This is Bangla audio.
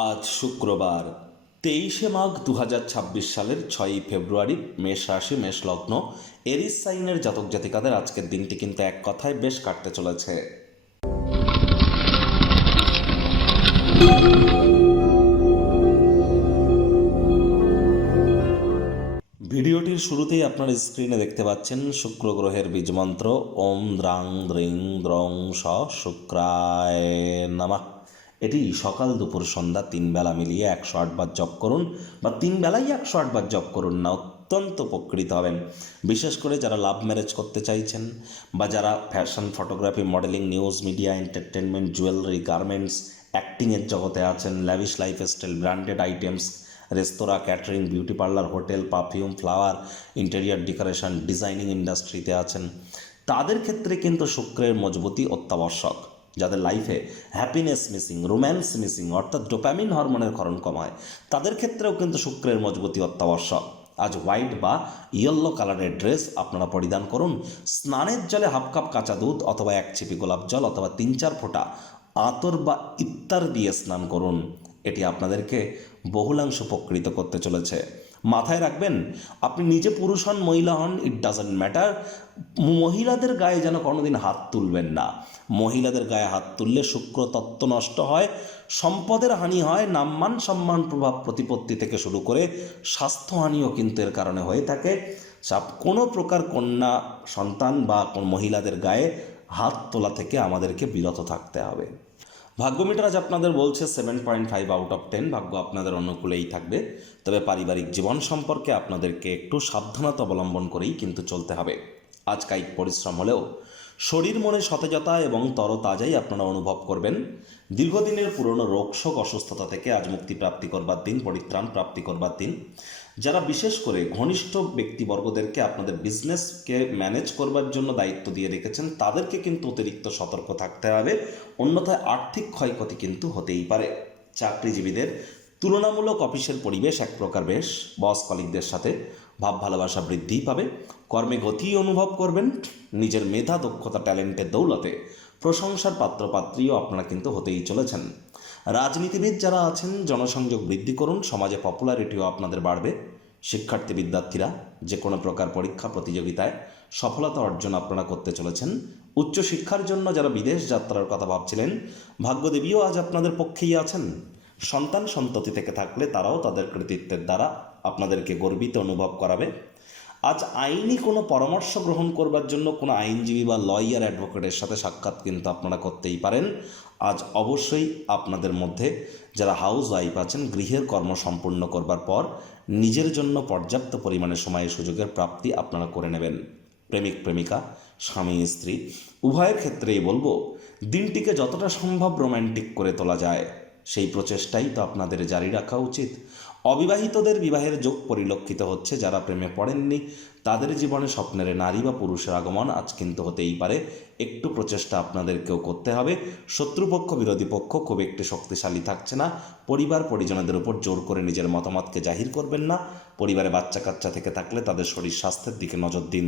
আজ শুক্রবার 23 মাঘ 2026 সালের 6 ফেব্রুয়ারি। মেষ রাশি, মেষ লগ্ন, এরিস সাইনের জাতক জাতিকাদের আজকের দিনটি কিন্তু এক কথায় বেশ কাটতে চলেছে। ভিডিওটির শুরুতেই আপনার স্ক্রিনে দেখতে পাচ্ছেন শুক্র গ্রহের বীজমন্ত্র ওম দ্রাং দ্রিং দ্রং স শুক্রায় নমঃ। এটি সকাল দুপুর সন্ধ্যা 3 বেলা মিলিয়ে 108 বার জপ করুন, বা 3 বেলাই 108 বার জপ করুন না, অত্যন্ত উপকৃত হবেন। বিশেষ করে যারা লাভ ম্যারেজ করতে চাইছেন, বা যারা fashion, photography, modelling, news media, entertainment, jewellery, garments, অ্যাক্টিংয়ের জগতে আছেন, ল্যাভিশ লাইফস্টাইল, ব্র্যান্ডেড আইটেমস, রেস্তোরাঁ, catering, beauty parlour, hotel, perfume, flower, interior decoration, designing ইন্ডাস্ট্রিতে আছেন, তাদের ক্ষেত্রে কিন্তু শুক্রের মজবুতি অত্যাবশ্যক। যাদের লাইফে হ্যাপিনেস মিসিং, রোম্যান্স মিসিং, অর্থাৎ ডোপামিন হরমোনের ক্ষরণ কমায়, তাদের ক্ষেত্রেও কিন্তু শুক্রের মজবুতি অত্যাবশ্যক। আজ হোয়াইট বা ইয়েলো কালারের ড্রেস আপনারা পরিধান করুন। স্নানের জলে হাফ কাপ কাঁচা দুধ অথবা 1 ছিপি গোলাপ জল অথবা 3-4 ফোঁটা আতর বা ইত্তার দিয়ে স্নান করুন। এটি আপনাদেরকে বহুলাংশ উপকৃত করতে চলেছে। মাথায় রাখবেন, আপনি নিজে পুরুষ হন, মহিলা হন, ইট ডাজন্ট ম্যাটার, মহিলাদের গায়ে যেন কোনোদিন হাত তুলবেন না। মহিলাদের গায়ে হাত তুললে শুক্র তত্ত্ব নষ্ট হয়, সম্পদের হানি হয়, নাম্মান সম্মান, প্রভাব প্রতিপত্তি থেকে শুরু করে স্বাস্থ্যহানিও কিন্তু এর কারণে হয়ে থাকে। কোনো প্রকার কন্যা সন্তান বা মহিলাদের গায়ে হাত তোলা থেকে আমাদেরকে বিরত থাকতে হবে। ভাগ্য মিটার আজ আপনাদের বলছে 7.5 আউট অফ 10। ভাগ্য আপনাদের অনুকূলেই থাকবে, তবে পারিবারিক জীবন সম্পর্কে আপনাদেরকে একটু সাবধানতা অবলম্বন করেই কিন্তু চলতে হবে। আজ কায়িক পরিশ্রম হলেও শরীর মনে সতেজতা এবং তরতাজাই আপনারা অনুভব করবেন। দীর্ঘদিনের পুরনো রোগশোক, অসুস্থতা থেকে আজ মুক্তি প্রাপ্তি করবার দিন, পরিত্রাণ প্রাপ্তি করবার দিন। যারা বিশেষ করে ঘনিষ্ঠ ব্যক্তিবর্গদেরকে আপনাদের বিজনেসকে ম্যানেজ করবার জন্য দায়িত্ব দিয়ে রেখেছেন, তাদেরকে কিন্তু অতিরিক্ত সতর্ক থাকতে হবে, অন্যথায় আর্থিক ক্ষয়ক্ষতি কিন্তু হতেই পারে। চাকরিজীবীদের তুলনামূলক অফিসের পরিবেশ এক প্রকার বেশ, বস কলিগদের সাথে ভাব ভালোবাসা বৃদ্ধিই পাবে, কর্মে গতি অনুভব করবেন, নিজের মেধা, দক্ষতা, ট্যালেন্টের দৌলতে প্রশংসার পাত্রপাত্রীও আপনারা কিন্তু হতেই চলেছেন। রাজনীতিবিদ যারা আছেন, জনসংযোগ বৃদ্ধি করুন, সমাজে পপুলারিটিও আপনাদের বাড়বে। শিক্ষার্থী বিদ্যার্থীরা যে কোনো প্রকার পরীক্ষা প্রতিযোগিতায় সফলতা অর্জন আপনারা করতে চলেছেন। উচ্চশিক্ষার জন্য যারা বিদেশ যাত্রার কথা ভাবছিলেন, ভাগ্যদেবীও আজ আপনাদের পক্ষেই আছেন। সন্তান সন্ততি থেকে থাকলে তারাও তাদের কৃতিত্বের দ্বারা আপনাদেরকে গর্বিত অনুভব করাবে। আজ আইনি কোনো পরামর্শ গ্রহণ করবার জন্য কোনো আইনজীবী বা লয়ার, অ্যাডভোকেটের সাথে সাক্ষাৎ কিন্তু আপনারা করতেই পারেন। আজ অবশ্যই আপনাদের মধ্যে যারা হাউস ওয়াইফ আছেন, গৃহের কর্ম সম্পূর্ণ করবার পর নিজের জন্য পর্যাপ্ত পরিমাণে সময় সুযোগের প্রাপ্তি আপনারা করে নেবেন। প্রেমিক প্রেমিকা, স্বামী স্ত্রী উভয়ের ক্ষেত্রেই বলবো, দিনটিকে যতটা সম্ভব রোম্যান্টিক করে তোলা যায় সেই প্রচেষ্টাই তো আপনাদের জারি রাখা উচিত। অবিবাহিতদের বিবাহের যোগ পরিলক্ষিত হচ্ছে। যারা প্রেমে পড়েননি, তাদের জীবনে স্বপ্নের নারী বা পুরুষের আগমন আজ কিন্তু হতেই পারে। একটু প্রচেষ্টা আপনাদেরকেও করতে হবে। শত্রুপক্ষ, বিরোধী পক্ষ খুব একটি শক্তিশালী থাকছে না। পরিবার পরিজনদের উপর জোর করে নিজের মতামতকে জাহির করবেন না। পরিবারে বাচ্চা কাচ্চা থেকে থাকলে তাদের শরীর স্বাস্থ্যের দিকে নজর দিন।